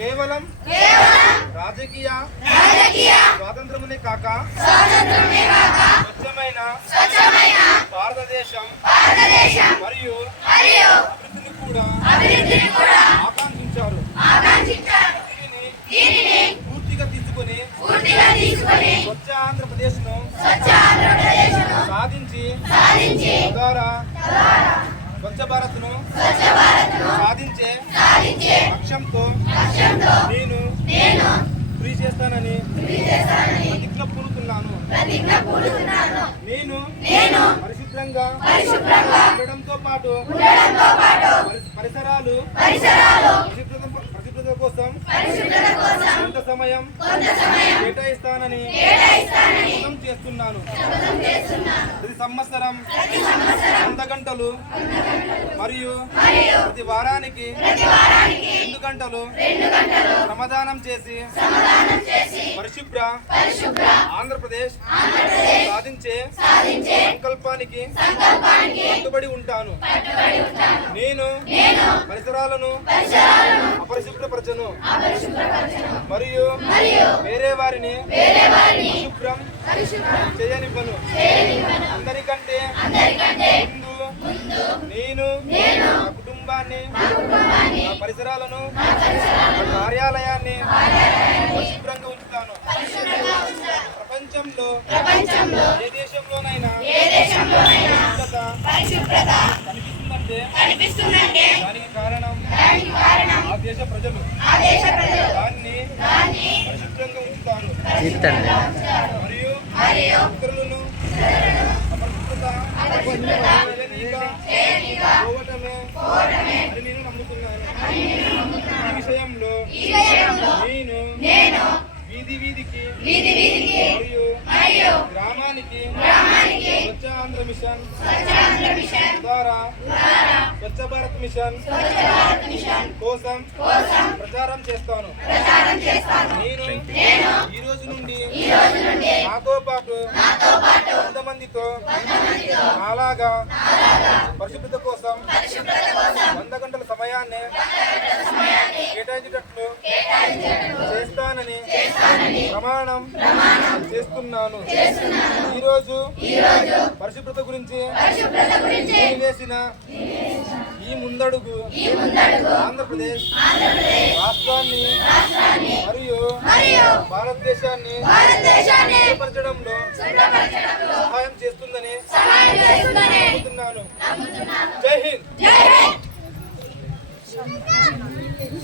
కేవలం రాజకీయ స్వాతంత్రమునే కాక స్వచ్ఛమైన భారతదేశం మరియు అభివృద్ధిని కూడా ఆకాంక్షించారు. దీనిని పూర్తిగా తీసుకుని స్వచ్ఛ ఆంధ్రప్రదేశ్ ను సాధించి ద్వారా స్వచ్ఛ భారత్ ను సాధించే లక్ష్యంతో నేను కృషి చేస్తానని ప్రతిజ్ఞ పూనుతున్నాను. నేను పరిశుభ్రంగా ఉండడంతో పాటు పరిసరాలు పరిశుభ్రత కోసం కొంత సమయం కేటాయిస్తానని శపథం చేస్తున్నాను. ప్రతి సంవత్సరం 100 గంటలు మరియు ప్రతి వారానికి 2 గంటలు శ్రమదానం చేసి పరిశుభ్ర ఆంధ్రప్రదేశ్ సాధించే సంకల్పానికి కట్టుబడి ఉంటాను. నేను పరిసరాలను అపరిశుభ్రపరచను మరియు వేరే వారిని శుభ్రం చేయనివ్వను. అందరికంటే ముందు నేను నా కుటుంబాన్ని, నా పరిసరాలను, నా కార్యాలయాన్ని పరిశుభ్రంగా ఉంచుతాను. ప్రపంచంలో ఏ దేశంలోనైనా పరిశుభ్రత కనిపిస్తుందంటే దానికి కారణం ఆ దేశ ప్రజలు. దాన్ని పరిశుభ్రంగా ఉంచుతాను మరియు ఇతరులను పోవటమే అని నేను నమ్ముతున్నాను. ఈ విషయంలో నేను వీధికి మరియు గ్రామానికి స్వచ్ఛ ఆంధ్ర మిషన్ ద్వారా స్వచ్ఛ భారత్ మిషన్ కోసం ప్రచారం చేస్తాను. నేను ఈ రోజు నుండి నాతో పాటు కొంతమందితో అలాగా పరిశుభ్రత కోసం 100 గంటల సమయాన్ని కేటాయించేటట్లు చేస్తానని ప్రమాణం చేస్తున్నాను. ఈరోజు పరిశుభ్రత గురించి వేసిన ఈ ముందడుగు ఆంధ్రప్రదేశ్ రాష్ట్రాన్ని మరియు భారతదేశాన్ని శుభ్రపరచడంలో సహాయం చేస్తుందని నమ్ముతున్నాను. జై హింద్.